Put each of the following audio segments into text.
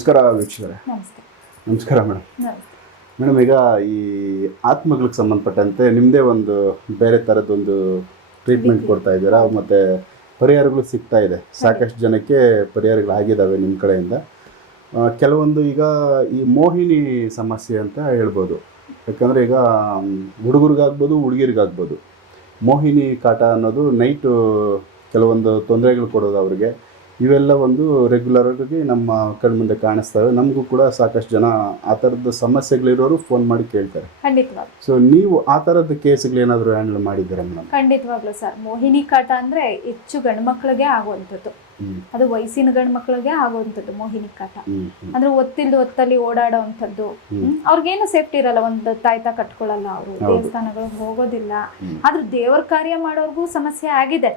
ನಮಸ್ಕಾರ ವೀಕ್ಷಕರೇ. ನಮಸ್ತೆ. ನಮಸ್ಕಾರ ಮೇಡಮ್. ಮೇಡಮ್ ಈಗ ಈ ಆತ್ಮಗಳಿಗೆ ಸಂಬಂಧಪಟ್ಟಂತೆ ನಿಮ್ಮದೇ ಒಂದು ಬೇರೆ ಥರದ್ದೊಂದು ಟ್ರೀಟ್ಮೆಂಟ್ ಕೊಡ್ತಾ ಇದ್ದೀರಾ? ಮತ್ತು ಪರಿಹಾರಗಳು ಸಿಗ್ತಾ ಇದೆ. ಸಾಕಷ್ಟು ಜನಕ್ಕೆ ಪರಿಹಾರಗಳು ಆಗಿದ್ದಾವೆ ನಿಮ್ಮ ಕಡೆಯಿಂದ. ಆ, ಕೆಲವೊಂದು ಈಗ ಈ ಮೋಹಿನಿ ಸಮಸ್ಯೆ ಅಂತ ಹೇಳ್ಬೋದು. ಯಾಕಂದರೆ ಈಗ ಮ್, ಹುಡುಗರಿಗಾಗ್ಬೋದು ಹುಡುಗಿರಿಗಾಗ್ಬೋದು. ಮೋಹಿನಿ ಕಾಟ ಅನ್ನೋದು ನೈಟು ಕೆಲವೊಂದು ತೊಂದರೆಗಳು ಕೊಡೋದು ಅವರಿಗೆ. ಇವೆಲ್ಲ ಒಂದು ರೆಗ್ಯುಲರ್ ಆಗಿ ನಮ್ಮ ಕಣ್ಮುಂದೆ ಕಾಣಿಸ್ತವೆ. ನಮಗೂ ಕೂಡ ಸಾಕಷ್ಟು ಜನ ಆ ಥರದ ಸಮಸ್ಯೆಗಳಿರೋರು ಫೋನ್ ಮಾಡಿ ಕೇಳ್ತಾರೆ. ಖಂಡಿತವಾಗ್ಲೂ. ಸೊ ನೀವು ಆ ಥರದ ಕೇಸ್ಗಳೇನಾದರೂ ಹ್ಯಾಂಡಲ್ ಮಾಡಿದ್ದೀರಾ ಮೇಡಮ್? ಖಂಡಿತವಾಗ್ಲೂ ಸರ್. ಮೋಹಿನಿ ಕಾಟ ಅಂದ್ರೆ ಹೆಚ್ಚು ಗಂಡು ಮಕ್ಕಳಿಗೆ ಆಗುವಂಥದ್ದು. ಅದು ವಯಸ್ಸಿನ ಗಂಡ್ಮಕ್ಳಿಗೆ ಆಗುವಂಥದ್ದು ಮೋಹಿನಿ ಕಾಟ. ಅಂದ್ರೆ ಒತ್ತಿಲ್ದು ಒತ್ತಲ್ಲಿ ಓಡಾಡುವಂಥದ್ದು. ಅವ್ರಿಗೇನು ಸೇಫ್ಟಿ ಇರಲ್ಲ. ಒಂದು ತಾಯ್ತ ಕಟ್ಕೊಳ್ಳಲ್ಲ ಅವರು. ದೇವಸ್ಥಾನಗಳಿಗೆ ಹೋಗೋದಿಲ್ಲ. ಆದ್ರೆ ದೇವರ ಕಾರ್ಯ ಮಾಡೋರ್ಗೂ ಸಮಸ್ಯೆ ಆಗಿದೆ.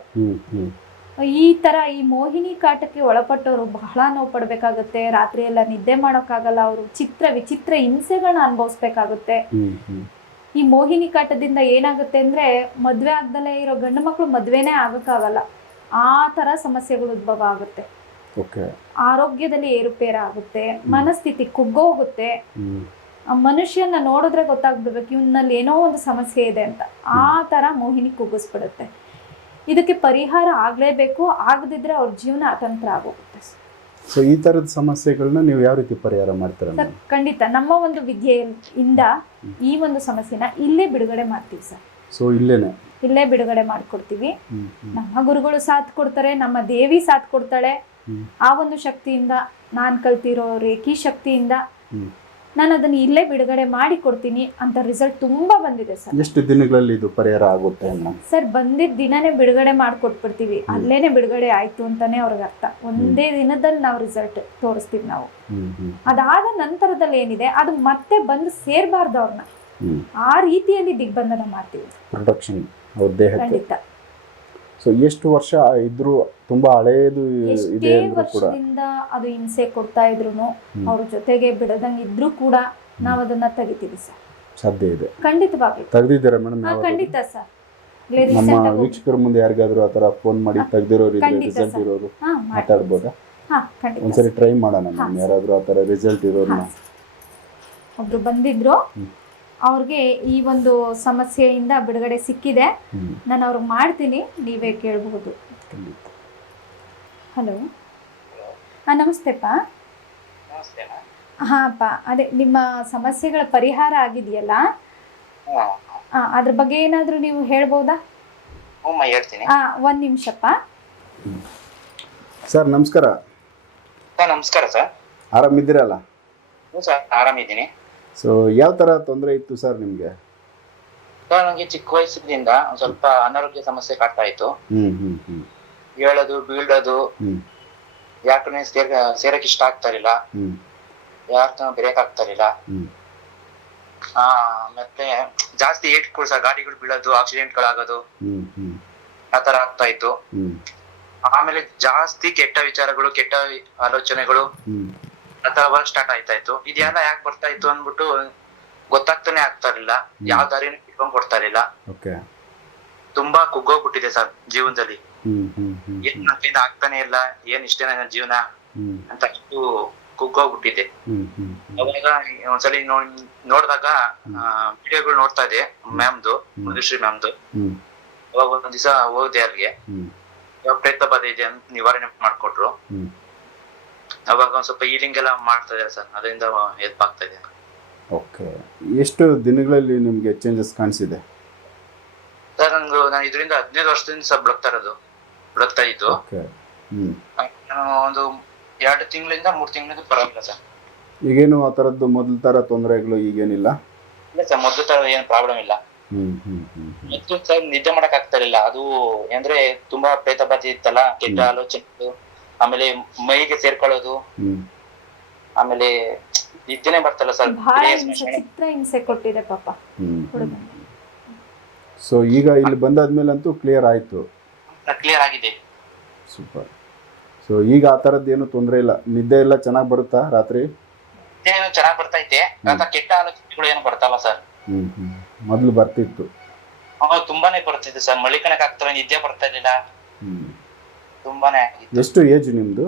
ಈ ತರ ಈ ಮೋಹಿನಿ ಕಾಟಕ್ಕೆ ಒಳಪಟ್ಟವರು ಬಹಳ ನೋವು ಪಡಬೇಕಾಗುತ್ತೆ. ರಾತ್ರಿ ಎಲ್ಲ ನಿದ್ದೆ ಮಾಡೋಕ್ಕಾಗಲ್ಲ ಅವರು. ಚಿತ್ರ ವಿಚಿತ್ರ ಹಿಂಸೆಗಳನ್ನ ಅನುಭವಿಸ್ಬೇಕಾಗುತ್ತೆ. ಈ ಮೋಹಿನಿ ಕಾಟದಿಂದ ಏನಾಗುತ್ತೆ ಅಂದ್ರೆ ಮದ್ವೆ ಆಗ್ದಲೇ ಇರೋ ಗಂಡು ಮಕ್ಕಳು ಮದ್ವೆನೇ ಆಗಕ್ಕಾಗಲ್ಲ. ಆ ತರ ಸಮಸ್ಯೆಗಳು ಉದ್ಭವ ಆಗುತ್ತೆ. ಆರೋಗ್ಯದಲ್ಲಿ ಏರುಪೇರಾಗುತ್ತೆ ಮನಸ್ಥಿತಿ ಕುಗ್ಗೋಗುತ್ತೆ. ಮನುಷ್ಯನ ನೋಡಿದ್ರೆ ಗೊತ್ತಾಗ್ಬಿಡ್ಬೇಕು ಇವನಲ್ಲಿ ಏನೋ ಒಂದು ಸಮಸ್ಯೆ ಇದೆ ಅಂತ. ಆ ತರ ಮೋಹಿನಿ ಕುಗ್ಗಿಸ್ಬಿಡುತ್ತೆ. ಇದಕ್ಕೆ ಪರಿಹಾರ ಆಗ್ಲೇಬೇಕು. ಆಗದಿದ್ರೆ ಅವ್ರ ಜೀವನ ಅತಂತ್ರ ಆಗೋಗುತ್ತೆ. ಸೊ ಈ ತರದ ಸಮಸ್ಯೆಗಳನ್ನ ನೀವು ಯಾವ ರೀತಿ ಪರಿಹಾರ ಮಾಡ್ತೀರಾ ಸರ್ ಖಂಡಿತ. ನಮ್ಮ ಒಂದು ವಿದ್ಯೆಯಿಂದ ಈ ಒಂದು ಸಮಸ್ಯೆನ ಇಲ್ಲೇ ಬಿಡುಗಡೆ ಮಾಡ್ತೀವಿ ಸರ್. ಸೊ ಇಲ್ಲೇನೆ? ಇಲ್ಲೇ ಬಿಡುಗಡೆ ಮಾಡ್ಕೊಡ್ತೀವಿ. ನಮ್ಮ ಗುರುಗಳು ಸಾಥ್ ಕೊಡ್ತಾರೆ ನಮ್ಮ ದೇವಿ ಸಾಥ್ ಕೊಡ್ತಾಳೆ. ಆ ಒಂದು ಶಕ್ತಿಯಿಂದ ನಾನು ಕಲ್ತಿರೋ ರೇಖಿ ಶಕ್ತಿಯಿಂದ ನಾನು ಅದನ್ನ ಇಲ್ಲೇ ಬಿಡುಗಡೆ ಮಾಡಿ ಕೊಡ್ತೀನಿ ಅಂತ ರಿಸಲ್ಟ್ ತುಂಬಾ ಬಂದಿದೆ ಸರ್. ಎಷ್ಟು ದಿನಗಳಲ್ಲಿ ಇದು ಪರಿಹಾರ ಆಗುತ್ತೆ ಸರ್ ಬಂದಿದ್ದ ದಿನನೇ ಬಿಡುಗಡೆ ಮಾಡಿಕೊಟ್ಬಿಡ್ತೀವಿ ಅಲ್ಲೇನೆ ಬಿಡುಗಡೆ ಆಯ್ತು ಅಂತಾನೆ ಅವ್ರಿಗೆ ಅರ್ಥ. ಒಂದೇ ದಿನದಲ್ಲಿ ನಾವು ರಿಸಲ್ಟ್ ತೋರಿಸ್ತೀವಿ ನಾವು. ಅದಾದ ನಂತರದಲ್ಲಿ ಏನಿದೆ ಅದು ಮತ್ತೆ ಬಂದು ಸೇರ್ಬಾರ್ದು ಅವ್ರನ್ನ. ಆ ರೀತಿಯಲ್ಲಿ ದಿಗ್ಬಂಧನ ಮಾಡ್ತೀವಿ. ಪ್ರೊಡಕ್ಷನ್ ಖಂಡಿತ. ಸೊ ಎಷ್ಟು ವರ್ಷ ಇದ್ರು ತುಂಬಾ ಹಳೆಯದು ಇದೆ ಎಷ್ಟೇ ಅಂದ್ರೂ ಕೂಡ. ವರ್ಷದಿಂದ ಅದು ಹಿಂಸೆ ಕೊಡ್ತಾ ಇದ್ರು ಅವ್ರ ಜೊತೆಗೆ ಬಿಡದಂಗೆ ಇದ್ರೂ ಕೂಡ ನಾವು ಅದನ್ನ ತೆಗಿತೀವಿ ಸರ್. ಸಾಧ್ಯ ಇದೆ. ಖಂಡಿತವಾಗಿ ತೆಗ್ದಿದ್ದೀರಾ ಮೇಡಮ್ ಹಾ ಖಂಡಿತ ಸರ್. ನಮ್ಮ ವೀಕ್ಷಕರ ಮುಂದೆ ಯಾರಿಗಾದ್ರೂ ಆ ಥರ ಫೋನ್ ಮಾಡಿ ತೆಗ್ದಿರೋರು ಇದ್ರೆ ಖಂಡಿತ ರಿಸಲ್ಟ್ ಸರ್. ಇರೋರು ಹಾ ಮಾಡಿ. ಮಾತಾಡ್ಬೋದಾ? ಹಾ ಖಂಡಿತ ಒಂದ್ಸರಿ ಟ್ರೈ ಮಾಡೋಣ ಸರ್. ಯಾರಾದ್ರೂ ಆ ಥರ ರಿಸಲ್ಟ್ ಇರೋರ್ನ. ಒಬ್ರು ಬಂದಿದ್ರು. ಅವ್ರಿಗೆ ಈ ಒಂದು ಸಮಸ್ಯೆಯಿಂದ ಬಿಡುಗಡೆ ಸಿಕ್ಕಿದೆ. ನಾನು ಅವ್ರಿಗೆ ಮಾಡ್ತೀನಿ ನೀವೇ ಕೇಳಬಹುದು. ಹಲೋ. ಹಾಂ ನಮಸ್ತೆಪ್ಪ. ನಮಸ್ತೆ ಅಣ್ಣ. ಹಾಂ ಅಪ್ಪ. ಅದೇ ನಿಮ್ಮ ಸಮಸ್ಯೆಗಳ ಪರಿಹಾರ ಆಗಿದೆಯಲ್ಲ. ಆ, ಅದ್ರ ಬಗ್ಗೆ ಏನಾದರೂ ನೀವು ಹೇಳ್ಬೋದಾ? ಹಾಂ ಒಂದು ನಿಮಿಷಪ್ಪ. ಸರ್ ನಮಸ್ಕಾರ. ಸರ್ ನಮಸ್ಕಾರ ಸರ್. ಆರಾಮಿದ್ದೀರಲ್ಲ? ಹ್ಞೂ ಸರ್ ಆರಾಮಿದ್ದೀನಿ. ಸೊ ಯಾವ ತರ ತೊಂದರೆ ಇತ್ತು ಸರ್ ನಿಮ್ಗೆ? ಸರ್ ನನಗೆ ಚಿಕ್ಕ ವಯಸ್ಸಿನಿಂದ ಒಂದ್ ಸ್ವಲ್ಪ ಅನಾರೋಗ್ಯ ಸಮಸ್ಯೆ ಕಾಡ್ತಾ ಇತ್ತು. ಹೇಳೋದು ಬೀಳೋದು. ಸೇರ್ ಸೇರಕ್ ಇಷ್ಟ ಆಗ್ತಾ ಇರಲಿಲ್ಲ ಯಾರು ಬ್ರೇಕ್ ಆಗ್ತಾ ಇರಲಿಲ್ಲ ಹಾ ಆ ಮತ್ತೆ ಜಾಸ್ತಿ ಏಟ್ ಸರ್ ಗಾಡಿಗಳು ಬೀಳೋದು ಆಕ್ಸಿಡೆಂಟ್ ಗಳಾಗೋದು ಆತರ ಆ ತರ ಆಗ್ತಾ ಇತ್ತು. ಆಮೇಲೆ ಜಾಸ್ತಿ ಕೆಟ್ಟ ವಿಚಾರಗಳು ಕೆಟ್ಟ ಆಲೋಚನೆಗಳು. ಆ ತರ ಬರಕ್ ಸ್ಟಾರ್ಟ್ ಆಯ್ತಾ ಇತ್ತು ಇದೆಲ್ಲ ಯಾಕೆ ಬರ್ತಾ ಇತ್ತು ಅಂದ್ಬಿಟ್ಟು ಗೊತ್ತಾಗ್ತಾನೆ ಆಗ್ತಾ ಇರ್ಲಿಲ್ಲ ಯಾವ ದಾರಿನೂ ಇಟ್ಕೊಂಡ್ ಕೊಡ್ತಾ ಇರ್ಲಿಲ್ಲ ಓಕೆ. ತುಂಬಾ ಕುಗ್ಗೋಗ್ಬಿಟ್ಟಿದೆ ಸರ್ ಜೀವನದಲ್ಲಿ. ಏನ್ ನನ್ ಕೈಯಿಂದ ಆಗ್ತಾನೆ ಇಲ್ಲ ಏನ್ ಇಷ್ಟೇ ನನ್ನ ಜೀವನ ಅಂತ ಅಷ್ಟು ಕುಗ್ಗೋಗ್ಬಿಟ್ಟಿದೆ. ಅವಾಗ ಒಂದ್ಸಲಿ ನೋಡಿದಾಗ ವಿಡಿಯೋಗಳು ನೋಡ್ತಾ ಇದೆ ಮ್ಯಾಮ್ದು ಮಧುಶ್ರೀ ಮ್ಯಾಮ್ದು. ಅವಾಗ ಒಂದ್ ದಿವಸ ಹೋದೆ ಅಲ್ಲಿಗೆ. ಪ್ರಯತ್ನ ಬಾಧೆ ಇದೆ ಅಂತ ನಿವಾರಣೆ ಮಾಡ್ಕೊಟ್ರು. ಅವಾಗ ಒಂದು ಸ್ವಲ್ಪ ಹೀಲಿಂಗ್ ಎಲ್ಲ ಮಾಡ್ತಾ ಇದ್ದಾರೆ ಸರ್. ಅದರಿಂದ ಹೆಲ್ಪ್ ಆಗ್ತಾ ಇದೆ. ಓಕೆ ಎಷ್ಟು ದಿನಗಳಲ್ಲಿ ನಿಮಗೆ ಚೇಂಜಸ್ ಕಾಣಿಸಿದೆ? ಸರ್ ನಂಗೆ ನಾನು ಇದರಿಂದ ಹದಿನೈದು ವರ್ಷದಿಂದ ಸರ್ ಬಳಗ್ತಾ ಇರೋದು. ಬಳಗ್ತಾ ಇದ್ದು. ಓಕೆ ಹ್ಞೂ ನಾನು ಒಂದು ಎರಡು ತಿಂಗಳಿಂದ ಮೂರು ತಿಂಗಳಿಂದ ಪರವಾಗಿಲ್ಲ ಸರ್. ಈಗೇನು ಆ ಥರದ್ದು ಮೊದಲ ಥರ ತೊಂದರೆಗಳು ಈಗೇನಿಲ್ಲ? ಇಲ್ಲ ಸರ್ ಮೊದಲು ತರ ಏನು ಪ್ರಾಬ್ಲಮ್ ಇಲ್ಲ. ಹ್ಮ್ ಹ್ಮ್ ಹ್ಞೂ ಮತ್ತು ಸರ್ ನಿದ್ದೆ ಮಾಡಕ್ ಆಗ್ತಾ ಇರಲಿಲ್ಲ. ಅದು ಅಂದ್ರೆ ತುಂಬಾ ಪ್ರೇತ ಬಾಧೆ ಇತ್ತಲ್ಲ ಕೆಟ್ಟ ಹ್ಮ್. ಆಮೇಲೆ ಮೈಗೆ ಸೇರ್ಕೊಳ್ಳೋದು. ಆಮೇಲೆ ನಿದ್ದೆನೆ ಬರ್ತಲ್ಲ ಸರ್. ಬಹಳ ಹಿಂಸೆ ಚಿತ್ರ ಹಿಂಸೆ ಕೊಟ್ಟಿದೆ ಪಾಪ. ಹುಡುಗ. ಸೊ ಈಗ ಇಲ್ಲಿ ಬಂದಾದ್ಮೇಲಂತೂ ಕ್ಲಿಯರ್ ಆಯ್ತು. ಕ್ಲಿಯರ್ ಆಗಿದೆ. ಸೂಪರ್ ಸೊ ಈಗ ಆ ಥರದ್ದು ಏನು ತೊಂದರೆ ಇಲ್ಲ. ನಿದ್ದೆ ಎಲ್ಲ ಚೆನ್ನಾಗಿ ಬರುತ್ತಾ ರಾತ್ರಿ? ಏನು ಚೆನ್ನಾಗ್ ಬರ್ತಾ ಐತೆ. ಅಂತ ಕೆಟ್ಟ ಆಲೋಚನೆಗಳು ಏನು ಬರ್ತಲ್ಲ ಸರ್. ಹ್ಮ್ ಹ್ಮ್. ಮೊದಲು ಬರ್ತಿತ್ತು. ಅವಾಗ ತುಂಬಾನೇ ಬರ್ತಿತ್ತು ಸರ್. ಮಳಿಕಣಕ್ ಆಗ್ತಾರೆ ನಿದ್ದೆ ಬರ್ತಾ ಇರ್ಲಿಲ್ಲ. ತುಂಬಾನೇ ಆಗಿತ್ತು. ಎಷ್ಟು ಏಜ್ ನಿಮ್ಮದು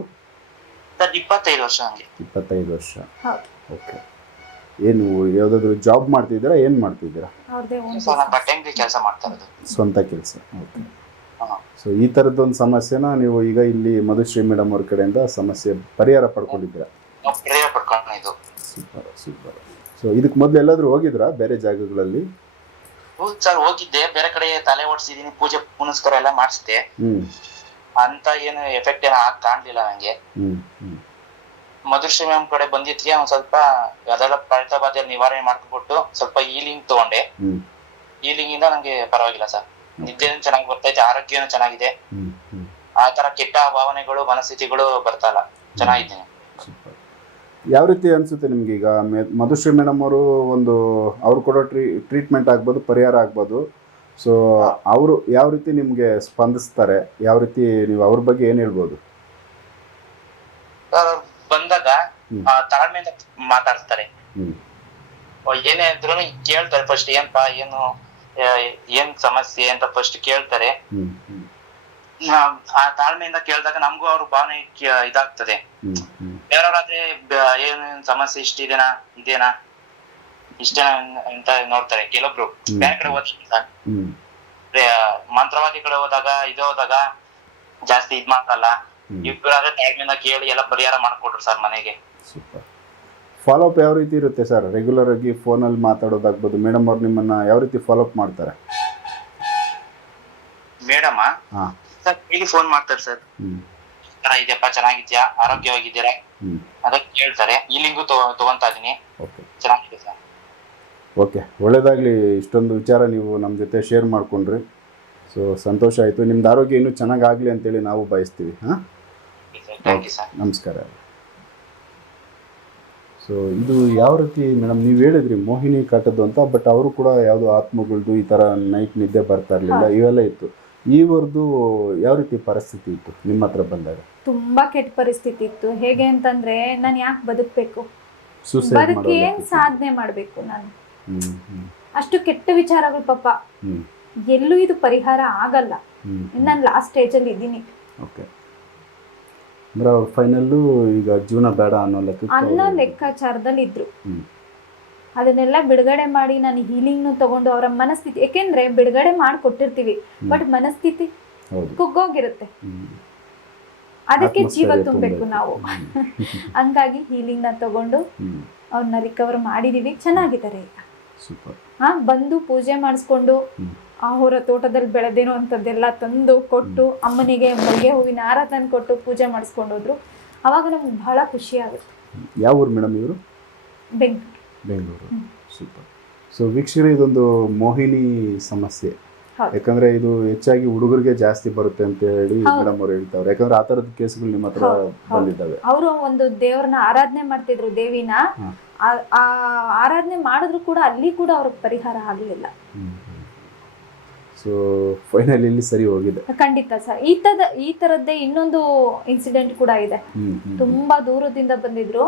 ಸರ್ ಇಪ್ಪತ್ತೈದು ವರ್ಷ ಹಂಗೆ. ಇಪ್ಪತ್ತೈದು ವರ್ಷ. ಹೌದು. ಓಕೆ. ಏನು ಯಾವುದಾದ್ರು ಜಾಬ್ ಮಾಡ್ತಿದ್ದೀರಾ? ಏನು ಮಾಡ್ತಿದ್ದೀರಾ? ಅವ್ರದೇ ಓನ್ ನಾನು ಅಂಗಡಿ ಕೆಲಸ ಮಾಡ್ತಾ ಇರೋದು. ಸ್ವಂತ ಕೆಲಸ. ಓಕೆ. ಹಾ. ಸೊ ಈ ಥರದ್ದೊಂದು ಸಮಸ್ಯೆನ ನೀವು ಈಗ ಇಲ್ಲಿ ಮಧುಶ್ರೀ ಮೇಡಮ್ ಅವ್ರ ಕಡೆಯಿಂದ ಸಮಸ್ಯೆ ಪರಿಹಾರ ಪಡ್ಕೊಂಡಿದ್ದೀರಾ? ನಾವು ಪ್ರೇರಣೆ ಪಡ್ಕೊಂಡಿದ್ದು. Super super. ಸೊ ಇದಕ್ಕೆ ಮೊದಲು ಎಲ್ಲಾದರೂ ಹೋಗಿದ್ರಾ ಬೇರೆ ಜಾಗಗಳಲ್ಲಿ? ಹೌದು ಸರ್ ಹೋಗಿದ್ದೆ. ಬೇರೆ ಕಡೆ ತಲೆ ಓಡಿಸಿದೀನಿ. ಪೂಜೆ ಪುನಸ್ಕಾರ ಎಲ್ಲ ಮಾಡಿಸಿದೆ ಹ್ಞೂ ಅಂತ ಏನು ಎಫೆಕ್ಟ್ ಏನು ಆಗ್ ಕಾಣ್ಲಿಲ್ಲ ನಂಗೆ. ಮಧುಶ್ರೀ ಮ್ಯಾಮ್ ಕಡೆ ಬಂದಿದ್ರಿ ಒಂದ್ ಸ್ವಲ್ಪ ಅದೆಲ್ಲ ಪ್ರಯತ್ನ ಬಾಧೆ ನಿವಾರಣೆ ಮಾಡ್ಕೊಬಿಟ್ಟು ಸ್ವಲ್ಪ ಹೀಲಿಂಗ್ ತಗೊಂಡೆ. ಈಲಿಂಗ್ ಹೀಲಿಂಗ್ ಇಂದ ನಂಗೆ ಪರವಾಗಿಲ್ಲ ಸರ್. ನಿದ್ದೆನೂ ಚೆನ್ನಾಗಿ ಬರ್ತೈತೆ ಆರೋಗ್ಯನೂ ಚೆನ್ನಾಗಿದೆ. ಆ ತರ ಕೆಟ್ಟ ಭಾವನೆಗಳು ಮನಸ್ಥಿತಿಗಳು ಬರ್ತಾ ಇಲ್ಲ. ಚೆನ್ನಾಗಿದ್ದೀನಿ. ಯಾವ ರೀತಿ ಅನಿಸುತ್ತೆ ನಿಮ್ಗೆ ಈಗ ಮಧುಶ್ರೀ ಮೇಡಮ್ ಅವರು ಒಂದು ಅವ್ರು ಕೊಡೋ ಟ್ರೀ ಟ್ರೀಟ್ಮೆಂಟ್ ಆಗ್ಬೋದು ಪರಿಹಾರ ಆಗ್ಬೋದು. ಸೊ ಅವರು ಯಾವ ರೀತಿ ನಿಮಗೆ ಸ್ಪಂದಿಸ್ತಾರೆ ಯಾವ ರೀತಿ ನೀವು ಅವ್ರ ಬಗ್ಗೆ ಏನು ಹೇಳ್ಬೋದು? ಬಂದಾಗ ಆ, ತಾಳ್ಮೆಯಿಂದ ಮಾತಾಡ್ತಾರೆ. ಏನೇ ಇದ್ರು ಕೇಳ್ತಾರೆ ಫಸ್ಟ್ ಏನ್ಪಾ ಏನು ಏನ್ ಸಮಸ್ಯೆ ಅಂತ ಫಸ್ಟ್ ಕೇಳ್ತಾರೆ. ಆ- ತಾಳ್ಮೆಯಿಂದ ಕೇಳಿದಾಗ ನಮಗೂ ಅವ್ರ ಭಾವನೆ ಇದಾಗ್ತದೆ. ಬೇರೆಯವರಾದ್ರೆ ಏನೇನ್ ಬೇರೆಯವ್ರಾದ್ರೆ ಏನ್ ಸಮಸ್ಯೆ ಇಷ್ಟಿದೇನಾ ಇದೇನಾ? ಇಷ್ಟೇನಾ ಅಂತ ನೋಡ್ತಾರೆ. ಕೆಲವೊಬ್ರು. ಬೇರೆ ಕಡೆ ಹೋದ್ರೆ ಮಂತ್ರವಾದಿ ಕಡೆ ಹೋದಾಗ ಇದು ಹೋದಾಗ ಜಾಸ್ತಿ ಇದ್ ಮಾಡಲ್ಲ. ಇಬ್ಬರಾದ್ರೆ ತಾಳ್ಮೆಯಿಂದ ಕೇಳಿ ಎಲ್ಲ ಪರಿಹಾರ ಮಾಡ್ಕೊಟ್ರು ಸರ್ ಮನೆಗೆ. ಫಾಲೋ ಅಪ್ ಯಾವ ರೀತಿ ಇರುತ್ತೆ ಸರ್? ರೆಗ್ಯುಲರ್ ಆಗಿ ಫೋನಲ್ಲಿ ಮಾತಾಡೋದಾಗ್ಬೋದು ಮೇಡಮ್ ಅವ್ರು ನಿಮ್ಮನ್ನ ಯಾವ ರೀತಿ ಫಾಲೋ ಅಪ್ ಮಾಡ್ತಾರೆ ಮೇಡಮ್ ಸರ್ ಇಲ್ಲಿ ಫೋನ್ ಮಾಡ್ತಾರೆ ಸರ್. ತರ ಇದೆಯಪ್ಪ ಚೆನ್ನಾಗಿದ್ಯಾ? ಆರೋಗ್ಯವಾಗಿದ್ದೀರಾ? ಅದಕ್ಕೆ ಕೇಳ್ತಾರೆ. ಇಲ್ಲಿಂಗೂ ತಗೊಂತಾ ಇದೀನಿ. ಚೆನ್ನಾಗಿದೆ ಸರ್. ಓಕೆ ಒಳ್ಳೆಯದಾಗಲಿ ಇಷ್ಟೊಂದು ವಿಚಾರ ನೀವು ನಮ್ಮ ಜೊತೆ ಶೇರ್ ಮಾಡಿಕೊಂಡ್ರಿ. ಸೊ ಸಂತೋಷ ಆಯಿತು. ನಿಮ್ದು ಆರೋಗ್ಯ ಇನ್ನೂ ಚೆನ್ನಾಗಾಗಲಿ ಅಂತೇಳಿ ನಾವು ಬಯಸ್ತೀವಿ ಹಾಂ? ಥ್ಯಾಂಕ್ ಯು ಸರ್ ನಮಸ್ಕಾರ. ಸೊ ಇದು ಯಾವ ರೀತಿ ಮೇಡಮ್ ನೀವು ಹೇಳಿದ್ರಿ ಮೋಹಿನಿ ಕಾಟದ್ದು ಅಂತ ಬಟ್ ಅವರು ಕೂಡ ಯಾವುದು ಆತ್ಮಗಳ್ದು ಈ ಥರ ನೈಟ್ ನಿದ್ದೆ ಬರ್ತಾ ಇರಲಿಲ್ಲ ಇವೆಲ್ಲ ಇತ್ತು. ಈವರ್ದು ಯಾವ ರೀತಿ ಪರಿಸ್ಥಿತಿ ಇತ್ತು ನಿಮ್ಮ ಹತ್ರ ಬಂದಾಗ? ತುಂಬಾ ಕೆಟ್ಟ ಪರಿಸ್ಥಿತಿ ಇತ್ತು. ಹೇಗೆ ಅಂತಂದ್ರೆ ನಾನು ಯಾಕೆ ಬದುಕಬೇಕು? ಸೂಸೈಡ್ ಬದುಕಿ ಏನ್ ಸಾಧನೆ ಮಾಡಬೇಕು ನಾನು? ಅಷ್ಟು ಕೆಟ್ಟ ವಿಚಾರಗಳು ಪಾಪ. ಎಲ್ಲೂ ಇದು ಪರಿಹಾರ ಆಗಲ್ಲ. ನಾನು ಲಾಸ್ಟ್ ಸ್ಟೇಜಲ್ಲಿ ಇದ್ದೀನಿ. ಓಕೆ. ಅಂದ್ರೆ ಅವ್ರು ಫೈನಲ್ಲು ಈಗ ಜೀವನ ಬೇಡ ಅನ್ನೋ ಲೆಕ್ಕ ಅನ್ನೋ ಲೆಕ್ಕಾಚಾರದಲ್ಲಿ ಇದ್ರು ಅದನ್ನೆಲ್ಲ ಬಿಡುಗಡೆ ಮಾಡಿ ನಾನು ಹೀಲಿಂಗ್ನು ತಗೊಂಡು ಅವರ ಮನಸ್ಥಿತಿ ಯಾಕೆಂದ್ರೆ ಬಿಡುಗಡೆ ಮಾಡಿ ಕೊಟ್ಟಿರ್ತೀವಿ ಬಟ್ ಮನಸ್ಥಿತಿ ಕುಗ್ಗೋಗಿರುತ್ತೆ. ಅದಕ್ಕೆ ಜೀವ ತುಂಬಬೇಕು. ನಾವು. ಹಂಗಾಗಿ ಹೀಲಿಂಗ್ನ ನ ತಗೊಂಡು. ಅವ್ರನ್ನ ರಿಕವರ್ ಮಾಡಿದೀವಿ. ಚೆನ್ನಾಗಿದ್ದಾರೆ ಈಗ. ಹಾ ಬಂದು ಪೂಜೆ ಮಾಡಿಸ್ಕೊಂಡು. ಆ ಹೊರ ತೋಟದಲ್ಲಿ ಬೆಳೆದೇನೋ ಅಂತದ್ದೆಲ್ಲ ತಂದು ಕೊಟ್ಟು ಅಮ್ಮನಿಗೆ ಮಲ್ಲಿಗೆ ಹೂವಿನ ಹಾರ ತಂದು ಕೊಟ್ಟು ಪೂಜೆ ಮಾಡಿಸ್ಕೊಂಡು ಹೋದ್ರು. ಅವಾಗ ನಮ್ಗೆ ಬಹಳ ಖುಷಿ ಆಗುತ್ತೆ. ಯಾವ ಊರು ಮೇಡಮ್ ಇವರು? ಬೆಂಗಳೂರು. ಬೆಂಗಳೂರು. ಸೂಪರ್. ಸೊ ವೀಕ್ಷಕರೇ ಇದೊಂದು ಮೋಹಿನಿ ಸಮಸ್ಯೆ. ಯಾಕಂದ್ರೆ ಇದು ಹೆಚ್ಚಾಗಿ ಹುಡುಗರಿಗೆ ಜಾಸ್ತಿ ಬರುತ್ತೆ ಅಂತ ಹೇಳಿ. ಮೇಡಮ್ ಅವ್ರು ಹೇಳ್ತಾವ್ರೆ ಯಾಕಂದ್ರೆ ಆ ತರದ ಕೇಸ್ಗಳು ನಿಮ್ಮ ಹತ್ರ. ಬಂದಿದ್ದಾವೆ. ಅವರು ಒಂದು ದೇವ್ರನ್ನ ಆರಾಧನೆ ಮಾಡ್ತಿದ್ರು ದೇವಿನ. ಆರಾಧನೆ ಮಾಡಿದ್ರು ಕೂಡ ಅಲ್ಲಿ ಕೂಡ ಅವ್ರಿಗೆ ಪರಿಹಾರ ಆಗಲಿಲ್ಲ. ಸೊ ಫೈನಲ್ ಇಲ್ಲಿ ಸರಿ ಹೋಗಿದೆ. ಖಂಡಿತ ಸರ್. ಈ ತರದ ಈ ತರದ್ದೇ ಇನ್ನೊಂದು ಇನ್ಸಿಡೆಂಟ್ ಕೂಡ ಇದೆ. ತುಂಬಾ ದೂರದಿಂದ ಬಂದಿದ್ರು.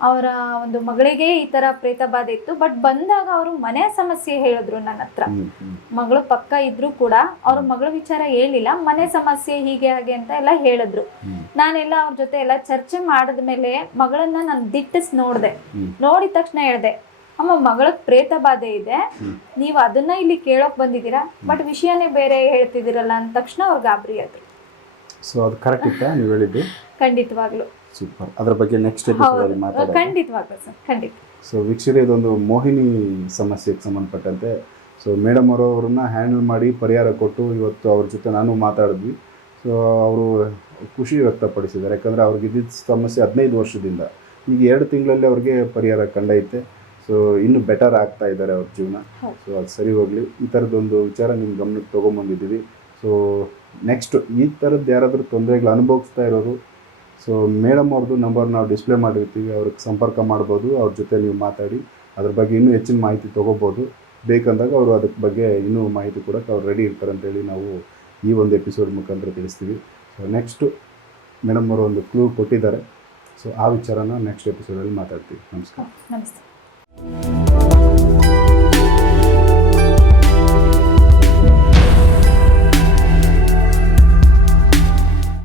ಅವರ ಒಂದು ಮಗಳಿಗೆ ಈ ತರ ಪ್ರೇತ ಬಾಧೆ ಇತ್ತು. ಬಟ್ ಬಂದಾಗ ಅವರು ಮನೆ ಸಮಸ್ಯೆ ಹೇಳಿದ್ರು ನನ್ನ ಹತ್ರ. ಮಗಳು ಪಕ್ಕ ಇದ್ರು ಕೂಡ ಅವ್ರ ಮಗಳ ವಿಚಾರ ಹೇಳಿಲ್ಲ. ಮನೆ ಸಮಸ್ಯೆ ಹೀಗೆ ಹಾಗೆ ಅಂತ ಎಲ್ಲ ಹೇಳಿದ್ರು. ನಾನೆಲ್ಲ ಅವ್ರ ಜೊತೆ ಎಲ್ಲ ಚರ್ಚೆ ಮಾಡಿದ್ಮೇಲೆ ಮಗಳನ್ನ ನಾನು ದಿಟ್ಟಿಸ್ ನೋಡ್ದೆ. ನೋಡಿದ ತಕ್ಷಣ ಹೇಳ್ದೆ ಅಮ್ಮ ಮಗಳಗ್ ಪ್ರೇತ ಬಾಧೆ ಇದೆ. ನೀವು ಅದನ್ನ ಇಲ್ಲಿ ಕೇಳೋಕ್ ಬಂದಿದ್ದೀರಾ? ಬಟ್ ವಿಷಯನೇ ಬೇರೆ ಹೇಳ್ತಿದ್ದೀರಲ್ಲ ಅಂದ ತಕ್ಷಣ ಅವ್ರು ಗಾಬರಿ ಆದ್ರು. ಸೊ ಅದು ಕರೆಕ್ಟ್ ಇತ್ತಾ? ನೀವು ಹೇಳಿದ್ದು? ಖಂಡಿತವಾಗ್ಲು. ಸೂಪರ್ ಅದ್ರ ಬಗ್ಗೆ ನೆಕ್ಸ್ಟ್ ಎಪಿಸೋಡಲ್ಲಿ ಮಾತಾಡೋಣ. ಖಂಡಿತವಾಗ್ಲೂ ಸರ್. ಖಂಡಿತ. ಸೊ ವೀಕ್ಷಕರೇ ಇದೊಂದು ಮೋಹಿನಿ ಸಮಸ್ಯೆಗೆ ಸಂಬಂಧಪಟ್ಟಂತೆ. ಸೊ ಮೇಡಮ್ ಅವರವ್ರನ್ನ ಹ್ಯಾಂಡಲ್ ಮಾಡಿ ಪರಿಹಾರ ಕೊಟ್ಟು ಇವತ್ತು ಅವ್ರ ಜೊತೆ ನಾನು ಮಾತಾಡಿದ್ವಿ. ಸೊ ಅವರು ಖುಷಿ ವ್ಯಕ್ತಪಡಿಸಿದ್ದಾರೆ. ಯಾಕಂದರೆ ಅವ್ರಿಗೆ ಇದ್ದಿದ್ದ ಸಮಸ್ಯೆ ಹದಿನೈದು ವರ್ಷದಿಂದ. ಈಗ ಎರಡು ತಿಂಗಳಲ್ಲಿ ಅವ್ರಿಗೆ ಪರಿಹಾರ ಕಂಡೈತೆ ಸೊ ಇನ್ನು ಬೆಟರ್ ಆಗ್ತಾ ಇದ್ದಾರೆ ಅವ್ರ ಜೀವನ. ಸೊ ಅದು ಸರಿ ಹೋಗಲಿ. ಈ ಥರದ್ದೊಂದು ವಿಚಾರ ನಿಮ್ಮ ಗಮನಕ್ಕೆ ತೊಗೊಂಬಂದಿದ್ದೀವಿ. ಸೊ ನೆಕ್ಸ್ಟ್ ಈ ಥರದ್ದು ಯಾರಾದರೂ ತೊಂದರೆಗಳು ಅನುಭವಿಸ್ತಾ ಇರೋರು ಸೊ ಮೇಡಮ್ ಅವ್ರದ್ದು ನಂಬರ್ ನಾವು ಡಿಸ್ಪ್ಲೇ ಮಾಡಿರ್ತೀವಿ, ಅವ್ರಿಗೆ ಸಂಪರ್ಕ ಮಾಡ್ಬೋದು, ಅವ್ರ ಜೊತೆ ನೀವು ಮಾತಾಡಿ, ಅದ್ರ ಬಗ್ಗೆ ಇನ್ನೂ ಹೆಚ್ಚಿನ ಮಾಹಿತಿ ತೊಗೋಬೋದು. ಬೇಕಂದಾಗ ಅವರು ಅದಕ್ಕೆ ಬಗ್ಗೆ ಇನ್ನೂ ಮಾಹಿತಿ ಕೊಡೋಕೆ ಅವ್ರು ರೆಡಿ ಇರ್ತಾರೆ ಅಂತೇಳಿ ನಾವು ಈ ಒಂದು ಎಪಿಸೋಡ್ ಮುಖಾಂತರ ತಿಳಿಸ್ತೀವಿ. ಸೊ ನೆಕ್ಸ್ಟು ಮೇಡಮ್ ಅವರು ಒಂದು ಕ್ಲೂ ಕೊಟ್ಟಿದ್ದಾರೆ. ಸೊ ಆ ವಿಚಾರನ ನೆಕ್ಸ್ಟ್ ಎಪಿಸೋಡಲ್ಲಿ ಮಾತಾಡ್ತೀವಿ. ನಮಸ್ಕಾರ. ನಮಸ್ತೆ.